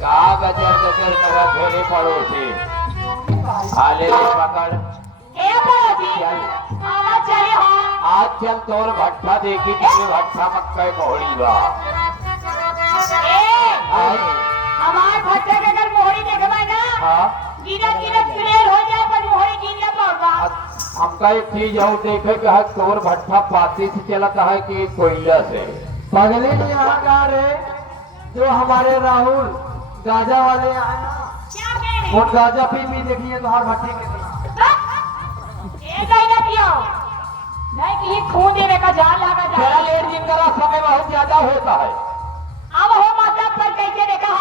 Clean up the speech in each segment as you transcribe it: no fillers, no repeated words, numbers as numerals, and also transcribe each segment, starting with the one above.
का गजर गजर करत हे रे पड़ोसी आले रे पकड़ ए पड़ोसी आवाज चले हो आज चल तोर भट्टा देखी तेरे भट्टा मक्का मोहड़ी बा ए हमार भट्टे के अगर मोहरी देखबा ना हां गिरत गिरत क्लियर हो जाए पर मोहरी गिर जा पड़वा हमका एक चीज और देखे कि है तोर भट्टा पाती से चलता है कि कोयला से पगली ने यहाँ कहा रे जो हमारे राहुल गाजा वाले आए ना क्या कह रहे वो गाजा पी देखिए तो हर भट्टी के ए गाइना पियो नहीं कि ये खून देने का जान लगा जा चला लेट जिन का समय बहुत ज्यादा होता है अब हो माता पर कैसे देखा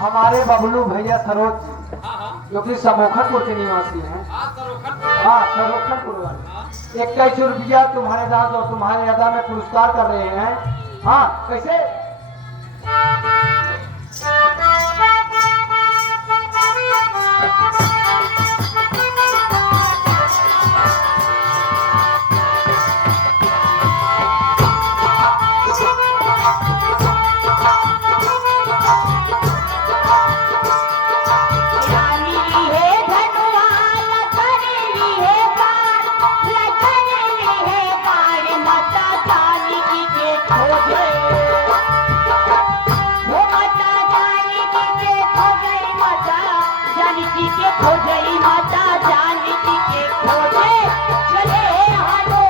हमारे बबलू भैया सरोज जी, जो कि समोखनपुर के निवासी हैं। हाँ, सरोखनपुर वाले 21 रुपया तुम्हारे दांत और तुम्हारे अदा में पुरस्कार कर रहे हैं। हाँ, कैसे? खोजे माता जानकी के खोजे चले हाथों